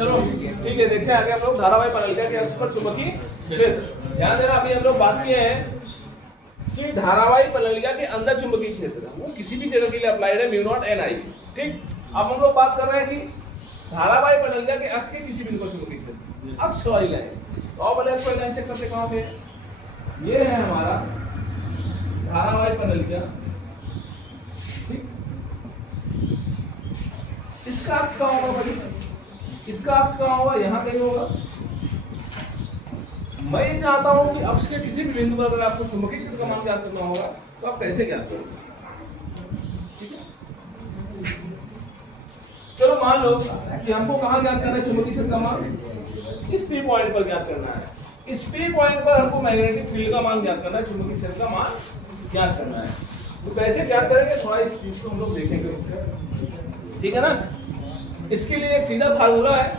चलो ठीक है, देखते हैं आगे हम लोग धारावाही प्रणालिका के अक्ष पर चुंबकीय क्षेत्र। ध्यान देना, अभी हम लोग बात किए हैं कि धारावाही प्रणालिका के अंदर चुंबकीय क्षेत्र वो किसी भी जगह के लिए अप्लाइड है म्यू नॉट एन आई। ठीक, अब हम लोग बात कर रहे हैं कि धारावाही प्रणालिका के अक्ष के किसी बिंदु पर चुंबकीय क्षेत्र, अक्ष वाली लाइन। तो अब वाले अक्ष वाली लाइन चेक करते कहां पे, ये है हमारा धारावाही प्रणालिका। ठीक, इसका अक्ष कहां होगा भाई, इसका अक्ष कहां होगा, यहां कहीं होगा। मैं ये चाहता हूं कि अक्ष के किसी भी बिंदु पर अगर आपको चुंबकीय क्षेत्र का मान ज्ञात करना होगा तो आप कैसे ज्ञात करोगे। ठीक है, चलो मान लो कि हमको कहां ज्ञात करना है चुंबकीय क्षेत्र का मान, इस पी पॉइंट पर ज्ञात करना है। इस पी पॉइंट पर हमको मैग्नेटिक फील्ड का मान ज्ञात करना है, चुंबकीय क्षेत्र का मान ज्ञात करना है। तो कैसे ज्ञात करेंगे, थोड़ा इस चीज को हम लोग देखेंगे। ठीक है ना, इसके लिए एक सीधा फार्मूला है,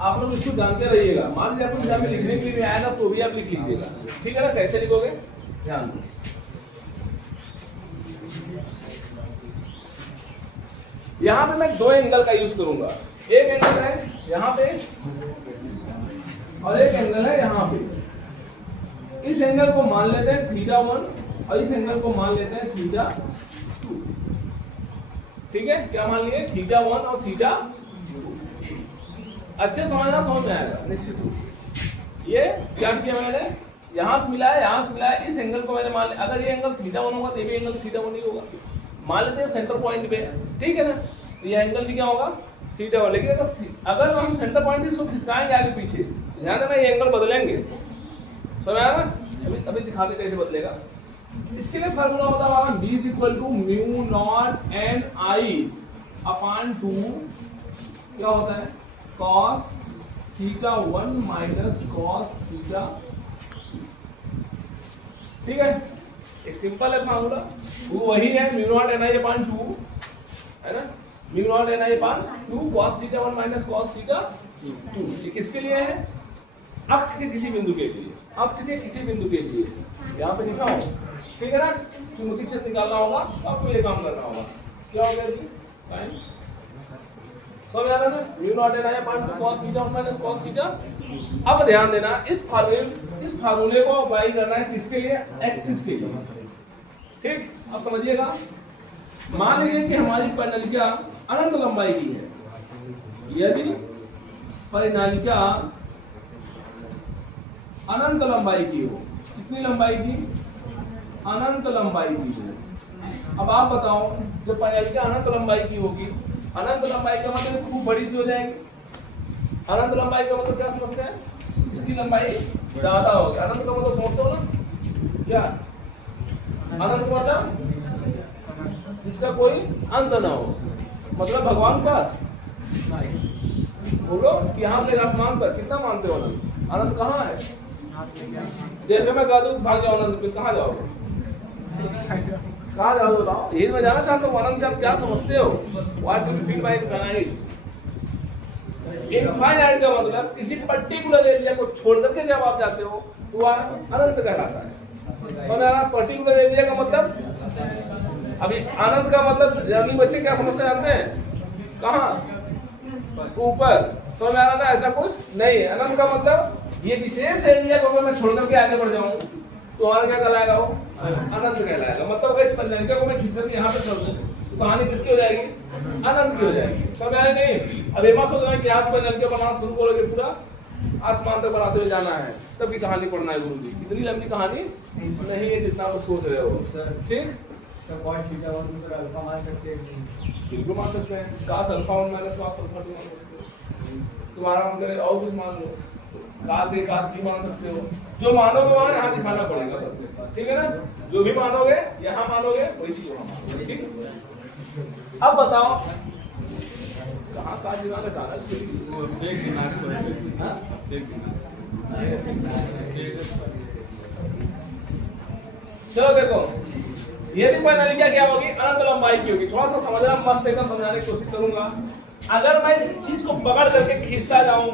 आप लोग इसको जानते रहिएगा। मान लीजिए आपको एग्जाम में लिखने के लिए आएगा तो भी आप लिख लीजिएगा। ठीक है ना, कैसे लिखोगे ध्यान दो। यहाँ पे मैं दो एंगल का यूज करूंगा, एक एंगल है यहाँ पे और एक एंगल है यहाँ पे। इस एंगल को मान लेते हैं θ1 और इस एंगल को मान लेते हैं θ2। ठीक है, क्या मान लिए, θ1 और θ2। अच्छे समझना, समझ में आएगा निश्चित रूप से। ये क्या किया मैंने, यहाँ से मिला है, यहाँ से मिला है, इस एंगल को मैंने मान लिया। अगर ये एंगल θ1 होगा तो ये भी एंगल θ1 ही होगा। मान लेते हैं सेंटर पॉइंट पे, ठीक है ना, तो ये एंगल भी क्या होगा θ1। लेकिन अगर हम सेंटर पॉइंट इसको खिसकाएंगे आगे पीछे, ध्यान देना ये एंगल बदलेंगे। समझ आया ना, अभी दिखाते कैसे बदलेगा। इसके लिए फार्मूला होता है हमारा B = mu naught N I upon 2 क्या होता है cos θ1 माइनस cos θ। ठीक है, एक सिंपल है फार्मूला, वो वही है mu naught N I upon 2 है ना, mu naught N I upon 2 cos θ1 minus cos θ2। ये किसके लिए है, अक्ष के किसी बिंदु के लिए, अक्ष के किसी बिंदु के लिए यहाँ पे लिखा हो। ठीक है ना, चुंबकीय क्षेत्र निकालना होगा तो आपको ये काम करना होगा। क्या हो गया जी, साइन समझ आ रहा है ना, mu naught N I upon 2 cos θ1 minus cos θ। अब ध्यान देना, इस फार्मूले को अप्लाई करना है किसके लिए, एक्सिस के लिए। ठीक, अब समझिएगा, मान लीजिए कि हमारी प्रणालिका अनंत लंबाई की है। यदि प्रणालिका अनंत लंबाई की हो, कितनी लंबाई की, अनंत लंबाई की हो। अब आप बताओ, जब प्रणालिका अनंत लंबाई की होगी, अनंत लंबाई का मतलब खूब बड़ी सी हो जाएगी। अनंत लंबाई का मतलब क्या समझते हैं, इसकी लंबाई ज्यादा होगी। अनंत का मतलब समझते हो ना क्या, अनंत का मतलब जिसका कोई अंत ना हो, मतलब भगवान के पास बोलो कि यहाँ से आसमान पर कितना मानते हो अनंत, अनंत कहाँ है। जैसे मैं कह दूं भाग जाओ अनंत पे, कहाँ जाओगे, कहाँ जाओगे बताओ। यही मैं जानना चाहता हूँ, अनंत से आप क्या समझते हो, what do you feel by infinite. Infinite का मतलब किसी पर्टिकुलर एरिया को छोड़ करके जब आप जाते हो तो वह अनंत कहलाता है। समझ आ रहा, पर्टिकुलर एरिया का मतलब, अभी अनंत का मतलब जर्नी बच्चे क्या समझते जानते हैं, कहाँ ऊपर। समझ आ रहा ना, ऐसा कुछ नहीं है। अनंत का मतलब ये विशेष एरिया को अगर मैं छोड़ करके आगे बढ़ जाऊं तो हमारा क्या कहलाएगा, वो अनंत कहलाएगा। मतलब अगर इस प्रणालिका को मैं खींच करके यहाँ पे छोड़ दूं तो कहानी किसकी हो जाएगी, अनंत की हो जाएगी। समझ आया नहीं, अब ये मत सोचना कि आज प्रणालिका बनाना शुरू करोगे, पूरा आसमान तक बनाते हुए जाना है तब की कहानी पढ़ना है। गुरु जी इतनी लंबी कहानी नहीं है जितना आप सोच रहे हो। ठीक, अल्फा मान सकते हैं, बिल्कुल मान सकते हैं। cos α1 माइनस cos α2 मान सकते हो, तुम्हारा मन करे और कुछ मान लो, cos A cos B मान सकते हो। जो मानोगे वहाँ यहाँ दिखाना पड़ेगा। ठीक है ना, जो भी मानोगे यहाँ मानोगे वही चीज वहाँ मानोगे। ठीक, अब बताओ कहाँ का दिमाग लगाना, चलो देखो, ये भी प्रणालिका क्या होगी, अनंत लंबाई की होगी। थोड़ा सा समझना, मस्त एकदम समझाने की कोशिश करूंगा। अगर मैं इस चीज को पकड़ करके खींचता जाऊं,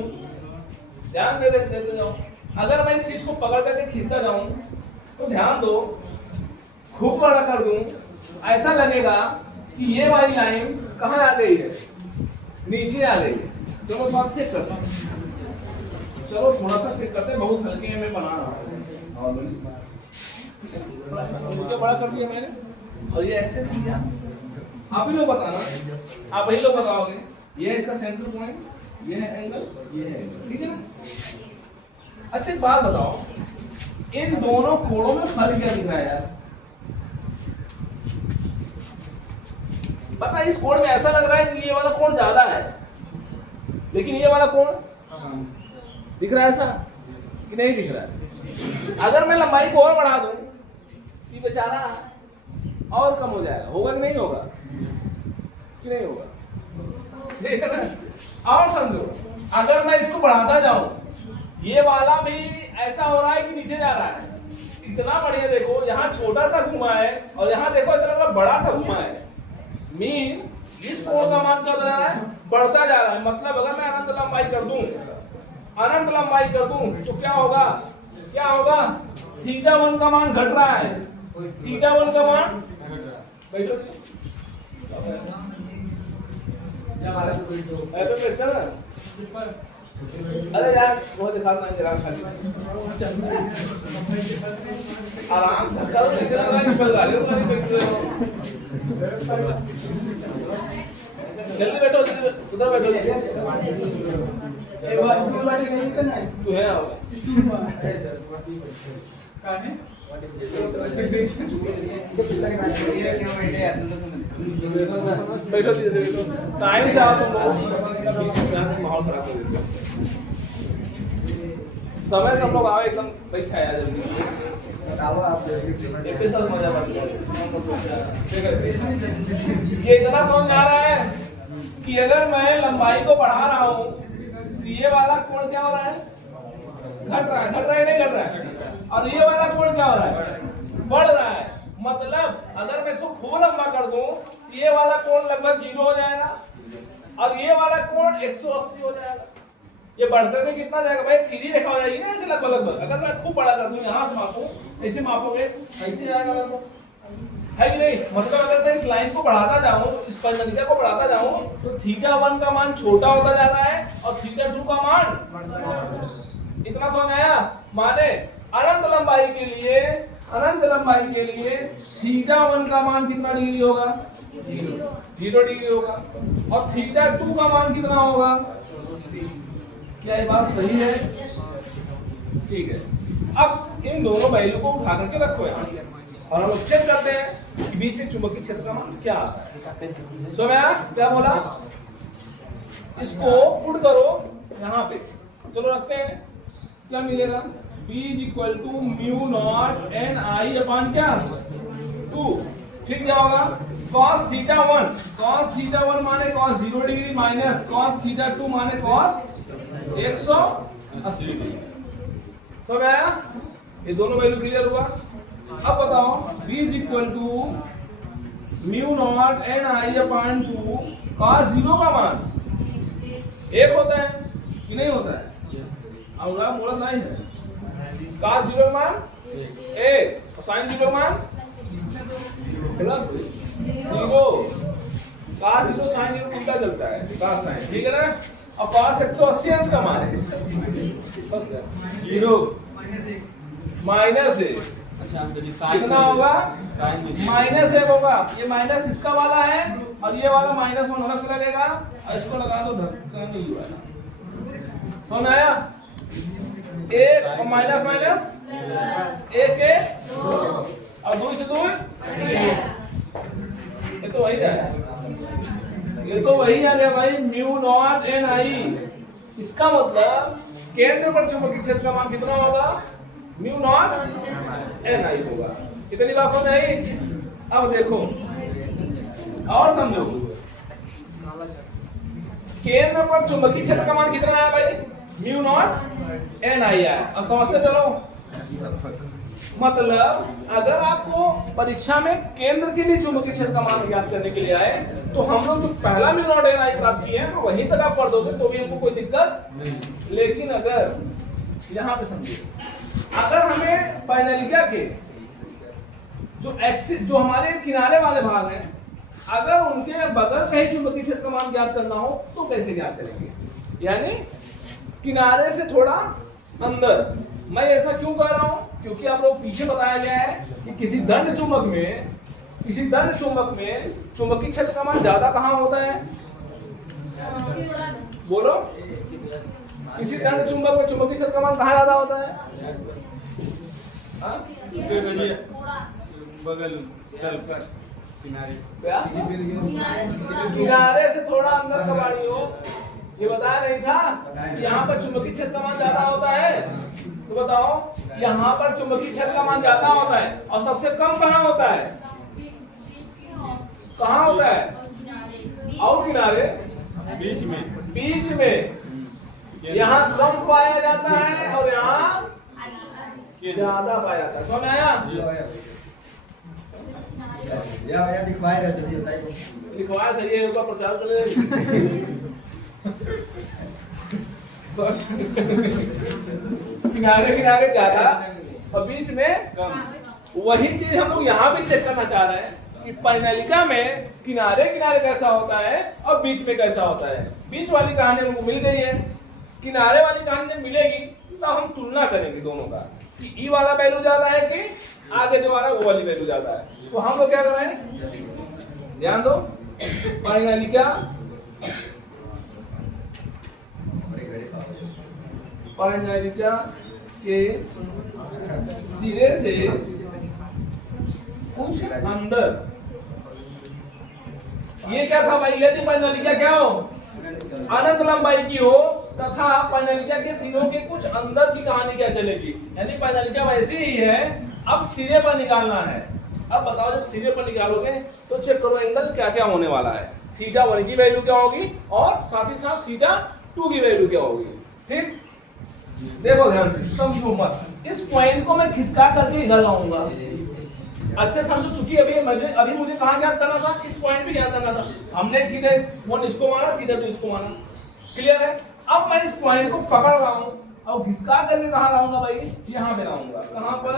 ध्यान देते जाऊं, अगर मैं इस चीज को पकड़ करके खींचता जाऊं तो ध्यान दो, खूब बड़ा कर दूं, ऐसा लगेगा कि ये वाली लाइन कहाँ आ गई है, नीचे आ गई है। तो मैं बात चेक करता हूँ। चलो थोड़ा सा चेक करते हैं, बहुत हल्के में मैं बना रहा हूँ नॉर्मली। मुझे बड़ा कर दिया मैंने और ये एक्सेस किया। आप ही लोग बताना, आप ही लोग बताओगे। ये है इसका सेंटर पॉइंट, ये है एंगल, ये है एंगल, ठीक है ना। अच्छा एक बात बताओ, इन दोनों कोणों में फर्क क्या दिख रहा है यार? पता है इस कोण में ऐसा लग रहा है कि ये वाला कोण ज्यादा है, लेकिन ये वाला कोण दिख रहा है ऐसा कि नहीं दिख रहा है? अगर मैं लंबाई को और बढ़ा दूं कि बेचारा और कम हो जाएगा, होगा कि नहीं होगा? कि नहीं होगा? ठीक है ना। और समझो, अगर मैं इसको बढ़ाता जाऊं, ये वाला भी ऐसा हो रहा है कि नीचे जा रहा है। इतना बढ़िया देखो, यहाँ छोटा सा घुमा है और यहाँ देखो ऐसा लग रहा है बड़ा सा घुमा है। मीन इस कोण का मान क्या हो रहा है? बढ़ता जा रहा है। मतलब अगर मैं अनंत लंबाई कर दूं, अनंत लंबाई कर दूं तो क्या होगा? क्या होगा? θ1 का मान घट रहा है। θ1 का मान बैठो अरे यार वो दिखा ना खाली आराम से करो, ऐसे लग रहा है कि बल गाड़ी वाला नहीं बैठ रहे हो। जल्दी बैठो, उधर बैठो। एक बार स्टूल वाले नहीं करना है, तू है आओ कहां है? बैठो धीरे बैठो, टाइम से आओ तुम लोग, माहौल खराब कर देते हो। समय सब लोग आओ एकदम बैठा आया जल्दी, एक साथ मजा बढ़ जाएगा। ये इतना समझ आ रहा है कि अगर मैं लंबाई को बढ़ा रहा हूँ तो ये वाला कोण क्या हो रहा है? घट रहा है। घट रहा है नहीं घट रहा है? और ये वाला कोण क्या हो रहा है? बढ़ रहा है। मतलब अगर मैं इसको खूब लंबा कर दूं तो ये वाला कोण लगभग 0 हो जाएगा और ये वाला कोण 180 हो जाएगा। ये बढ़ते हुए कितना जाएगा भाई? एक सीधी रेखा हो जाएगी ना ऐसे लगभग लगभग। अगर मैं खूब बड़ा कर दूं, यहाँ से मापूं, ऐसे मापोगे, ऐसे जाएगा लगभग, है कि नहीं? मतलब अगर मैं इस लाइन को बढ़ाता जाऊं, इस परिणतिका को बढ़ाता जाऊं, तो θ1 का मान छोटा होता जा रहा है और θ2 का मान इतना समझ आया? माने अनंत लंबाई के लिए, अनंत लंबाई के लिए θ1 का मान कितना डिग्री होगा? 0 डिग्री होगा। और θ2 का मान कितना होगा? क्या ये बात सही है? ठीक है। अब इन दोनों वैल्यू को उठा करके रखो यहाँ और हम चेक करते हैं कि बीच में चुंबकीय क्षेत्र का मान क्या आता है। सो मैं क्या बोला? इसको पुट करो यहाँ पे, चलो रखते हैं। क्या मिलेगा? B = μ0 Ni अपान क्या 2। फिर क्या होगा? cos θ1, cos θ1 माने cos 0 डिग्री माइनस cos θ2 माने cos 180 डिग्री। समझ आया? ये दोनों वैल्यू क्लियर हुआ। अब बताओ B = μ0 Ni अपान 2 cos 0 का मान 1 होता है कि नहीं होता है? अगला मोड़ा नहीं है। cos 0 का मान 1 और sin 0 का मान प्लस 0। cos 0 sin 0 उल्टा चलता है, cos sin, ठीक है ना? और cos 180 अंश का मान है बस 0 -1। अच्छा कितना होगा? -1 होगा। ये माइनस इसका वाला है और ये वाला -1 अलग से लगेगा और इसको लगा दो ढक्कन नहीं हुआ। समझ आया? 1 और माइनस माइनस 1 और 2 से दूर ये तो वही जाएगा, ये तो वही आ गया भाई μ0 Ni। इसका मतलब केंद्र पर चुंबकीय क्षेत्र का मान कितना होगा? μ0 Ni होगा। इतनी बात समझ आई? अब देखो और समझो, केंद्र पर चुंबकीय क्षेत्र का मान कितना है भाई? μ0 Ni है। अब समझते चलो। मतलब अगर आपको परीक्षा में केंद्र के लिए चुंबकीय क्षेत्र का मान ज्ञात करने के लिए आए तो हम लोग जो पहला μ0 Ni प्राप्त किए हैं तो वहीं तक आप पढ़ दोगे तो भी हमको कोई दिक्कत नहीं। लेकिन अगर यहाँ पे समझिए, अगर हमें परिणतिका के जो एक्सिस, जो हमारे किनारे वाले भाग हैं, अगर उनके बगल का ही चुंबकीय क्षेत्र का मान ज्ञात करना हो तो कैसे ज्ञात करेंगे? यानी किनारे से थोड़ा अंदर। मैं ऐसा क्यों कर रहा हूं? क्योंकि आप लोग पीछे बताया गया है कि किसी दंड चुंबक में चुंबकीय क्षेत्र का मान ज्यादा कहां होता है? बोलो, किसी दंड चुंबक में चुंबकीय क्षेत्र का मान कहां ज्यादा होता है? बगल तल पर किनारे किनारे से थोड़ा अंदर कबाड़ियों, ये बताया नहीं था कि यहाँ पर चुंबकीय क्षेत्र का मान ज्यादा होता है? तो बताओ, यहाँ पर चुंबकीय क्षेत्र का मान ज्यादा होता है और सबसे कम कहाँ होता है? कहाँ होता है? और किनारे बीच में यहाँ कम पाया जाता है और यहाँ ज्यादा पाया जाता है। समझ में आया? लिखवाया था ये उसका प्रचार कर किनारे ज्यादा और बीच में कम। वही चीज हम लोग यहाँ भी चेक करना चाह रहे हैं कि परिनालिका में किनारे कैसा होता है और बीच में कैसा होता है। बीच वाली कहानी हमको मिल गई है, किनारे वाली कहानी जब मिलेगी तो हम तुलना करेंगे दोनों का कि ई वाला वैल्यू ज्यादा है कि आगे जो आ रहा है वो वाली वैल्यू ज्यादा है। तो हम लोग क्या कर रहे हैं, ध्यान दो, परिनालिका के सिरे से कुछ अंदर, ये क्या था भाई? यदि परिनालिका क्या हो, अनंत लंबाई की हो तथा परिनालिका के सिरों के कुछ अंदर की कहानी क्या चलेगी? यानी परिनालिका वैसी ही है, अब सिरे पर निकालना है। अब बताओ, जब सिरे पर निकालोगे तो चेक करो एंगल क्या क्या होने वाला है। थीटा 1 की वैल्यू क्या होगी और साथ ही साथ थीटा 2 की वैल्यू क्या होगी। ठीक, देखो ध्यान से, समझो मत। इस पॉइंट को मैं खिसका करके इधर लाऊंगा। अच्छे समझो, चूंकि अभी मुझे कहाँ ज्ञात करना था? इस पॉइंट पे ज्ञात करना था। हमने थीटा 1 इसको माना, थीटा 2 इसको माना। क्लियर है? अब मैं इस पॉइंट को पकड़ रहा हूं और घिसका करके कहाँ लाऊंगा भाई? यहाँ पे लाऊंगा। कहाँ पर?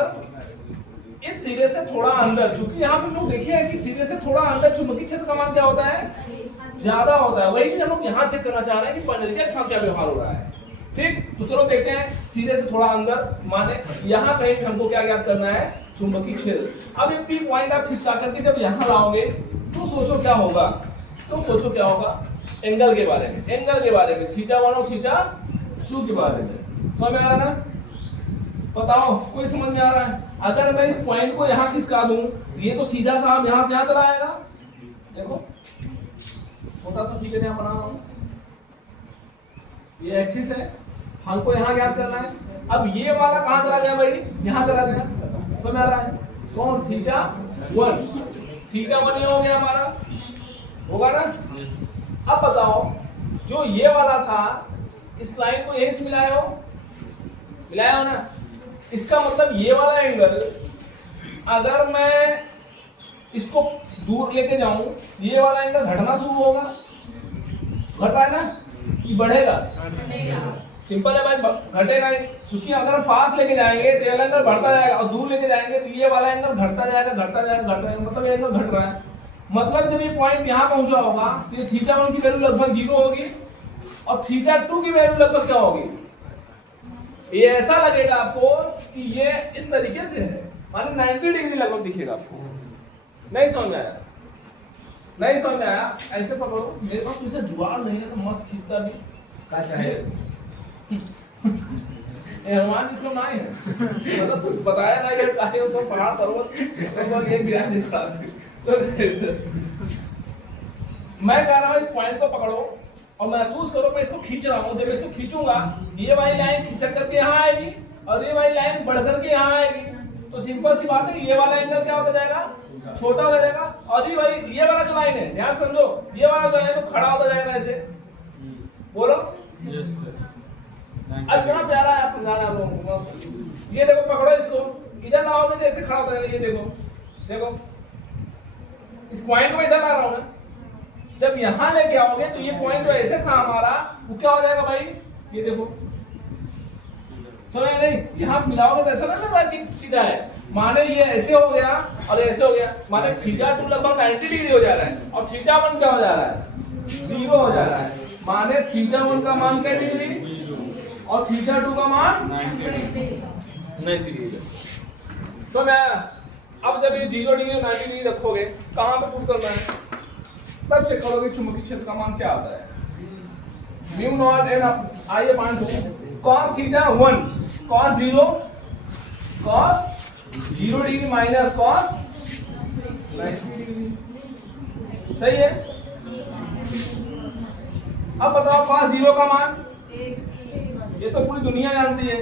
इस सिरे से थोड़ा अंदर। चूंकि यहाँ पे लोग देखे हैं कि सिरे से थोड़ा अंदर चुंबकीय क्षेत्र का मान क्या होता है? ज्यादा होता है। वही चीज हम लोग यहाँ चेक करना चाह रहे हैं कि परिनालिका के साथ क्या व्यवहार हो रहा है। ठीक, तो चलो देखते हैं। सिरे से थोड़ा अंदर माने यहाँ कहीं हमको क्या ज्ञात करना है? चुंबकीय क्षेत्र। अब ये पी पॉइंट आप खिसका करके जब यहाँ लाओगे तो सोचो क्या होगा? एंगल के बारे में, थीटा 1 और थीटा 2 के बारे में। समझ में आ रहा है ना? बताओ, कोई समझ में आ रहा है? अगर मैं इस पॉइंट को यहाँ खिसका दूं, ये तो सीधा साहब यहाँ से यहाँ चला आएगा। देखो छोटा सा फिगर यहाँ बना रहा हूं, ये एक्सिस है, हमको यहाँ ज्ञात करना है। अब ये वाला कहाँ चला गया भाई? यहाँ चला गया। समझ में आ रहा है? कौन? थीटा 1 ये हो गया हमारा, होगा ना? अब बताओ, जो ये वाला था, इस लाइन को यहीं से मिलाया हो ना? इसका मतलब ये वाला एंगल, अगर मैं इसको दूर लेके जाऊं, ये वाला एंगल घटना शुरू होगा। घट रहा है ना कि बढ़ेगा? सिंपल है भाई, घटेगा ही। क्योंकि अगर हम पास लेके जाएंगे तो ये एंगल बढ़ता जाएगा और दूर लेके जाएंगे तो ये वाला एंगल घटता जाएगा। मतलब ये एंगल घट रहा है। मतलब जब ये पॉइंट यहाँ पहुंचा होगा तो ये थीटा 1 की वैल्यू लगभग 0 होगी और थीटा 2 की वैल्यू लगभग क्या होगी? ये ऐसा लगेगा आपको कि ये इस तरीके से है, माने 90 डिग्री लगभग दिखेगा आपको। नहीं समझ में आया? ऐसे पकड़ो, मेरे पास तुझसे जुगाड़ नहीं है तो मस्त खींचता भी का चाहे हनुमान इसको ना है, मतलब कुछ बताया ना कि काहे उसको पहाड़ पर्वत तो ये बिराज देता। मैं कह रहा हूँ इस पॉइंट को पकड़ो और महसूस करो मैं इसको खींच रहा हूँ। जब इसको खींचूंगा ये वाली लाइन खिसक करके यहाँ आएगी और ये वाली लाइन बढ़ करके यहाँ आएगी। तो सिंपल सी बात है, ये वाला एंगल क्या होता जाएगा? छोटा हो जाएगा। और ये वाला जो लाइन है, ध्यान समझो, ये वाला जो है तो खड़ा होता जाएगा ऐसे। बोलो अब कितना प्यारा है, आप समझाना आप लोगों को। ये देखो, पकड़ो इसको, इधर लाओगे तो ऐसे खड़ा होता जाएगा। ये देखो इस पॉइंट को इधर ला रहा हूं ना, जब यहां लेके आओगे तो ये पॉइंट जो ऐसे था हमारा, वो क्या हो जाएगा भाई? ये देखो, समझ नहीं? यहां से मिलाओगे तो ऐसा ना लग रहा कि सीधा है, माने ये ऐसे हो गया और ऐसे हो गया, माने थीटा 2 लगभग 90 डिग्री हो जा रहा है और थीटा 1 क्या हो जा रहा है? 0 हो जा रहा है। माने थीटा 1 का मान क्या डिग्री और थीटा 2 का मान 90 डिग्री। सो मैं अब जब ये 0 डिग्री 90 डिग्री रखोगे कहां पे पुट करना है, तब चेक करोगे चुंबकीय क्षेत्र का मान क्या आता है। म्यू नॉट एन आइए मान दो cos theta 1 cos 0 degree minus cos 90 degree, सही है। अब बताओ cos 0 का मान, ये तो पूरी दुनिया जानती है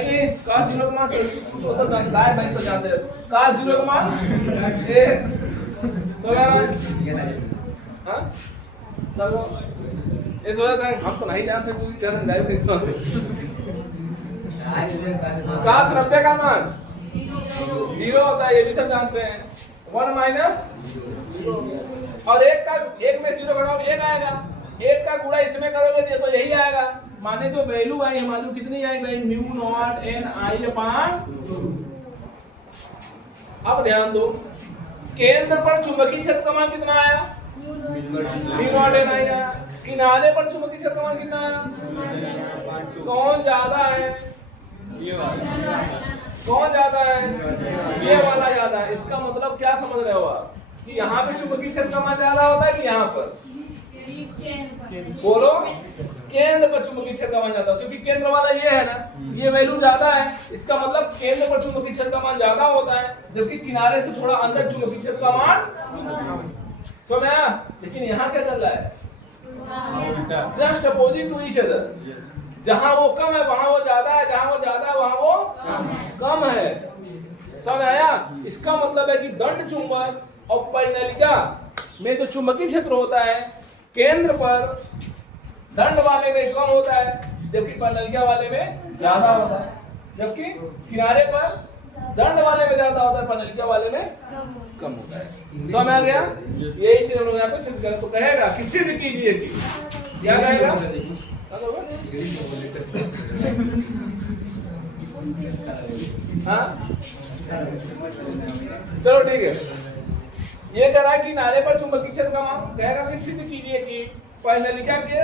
कि cos 0 का मान तो सब दाएं बाएं से जानते हैं। cos 0 का मान 1 सो यार हां चलो इस वजह से हम तो नहीं जानते क्योंकि क्या लाइव देखते हैं। cos 90 का मान 0 होता है, ये भी सब जानते हैं। 1 माइनस और एक में 0 घटाओ 1 आएगा, 1 का गुणा इसमें करोगे तो यही आएगा। माने जो वैल्यू आई हमारी कितनी आएगी म्यू नॉट एन आई अपान। अब ध्यान दो केंद्र पर चुंबकीय क्षेत्र का मान कितना आया म्यू नॉट एन आई आया, किनारे पर चुंबकीय क्षेत्र का मान कितना आया, कौन ज्यादा है ये वाला, कौन ज्यादा है ये वाला ज्यादा है। इसका मतलब क्या समझ रहे हो आप कि यहाँ पे चुंबकीय क्षेत्र का मान ज्यादा होता है कि यहाँ पर, बोलो केंद्र पर चुंबकीय क्षेत्र का मान ज्यादा, क्योंकि केंद्र वाला ये है ना, ये वैल्यू ज्यादा है, इसका मतलब केंद्र पर चुंबकीय क्षेत्र का मान ज्यादा होता है, जबकि किनारे से थोड़ा अंदर चुंबकीय क्षेत्र का मान समझ आया। लेकिन यहाँ क्या चल रहा है, just opposite to each other, जहां वो कम है वहां वो ज्यादा है, जहां वो ज्यादा है वहां वो कम है, समझ आया। इसका मतलब है कि दंड चुंबक और परिनलिका में जो चुंबकीय क्षेत्र होता है केंद्र पर दंड वाले में कम होता है, जबकि परिनलिका वाले में ज्यादा होता है, जबकि किनारे पर दंड वाले में ज्यादा होता है, परिनलिका वाले में कम होता है। समझ आ गया, यही चीज हम लोग यहाँ पे सिद्ध करें तो कहेगा कि सिद्ध कीजिए कि क्या कहेगा, हाँ चलो ठीक है। ये कह रहा है कि नारे पर चुंबकीय क्षेत्र का मान, कहेगा कि सिद्ध कीजिए कि परिनलिका के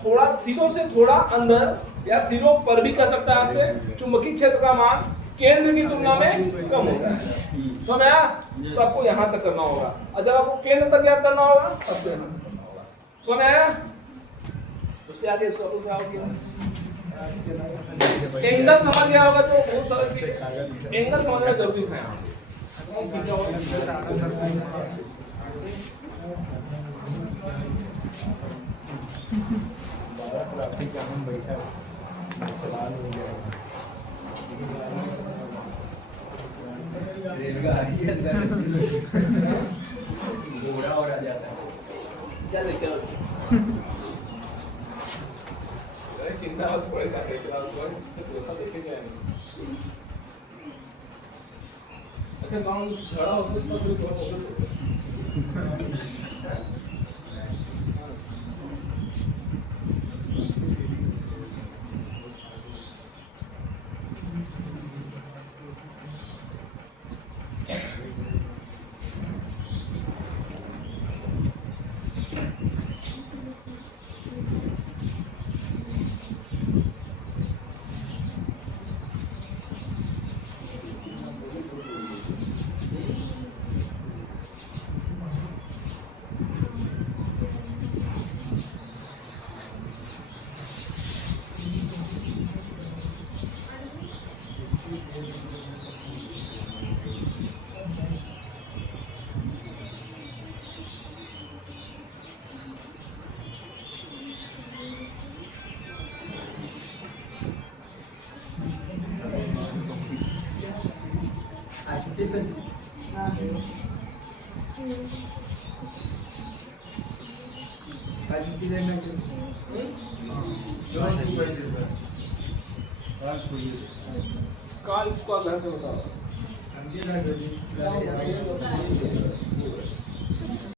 थोड़ा सिरों से थोड़ा अंदर या सिरों पर भी कह सकता है आपसे चुंबकीय क्षेत्र का मान केंद्र की तुलना में कम होता है। समझ आया, तो आपको यहाँ तक करना होगा, और जब आपको केंद्र तक याद करना होगा तब तो यहाँ करना होगा। समझ आया, उसके आगे इसको क्या हो गया, एंगल समझ गया होगा तो बहुत सारा चीज एंगल समझना जरूरी है यहाँ। घोड़ा और आ जाता है, क्या चिंता मत पड़ेगा, पैसा देखे जाएंगे। अच्छा गाँव झगड़ा होता काल इसको घर पे बताओ।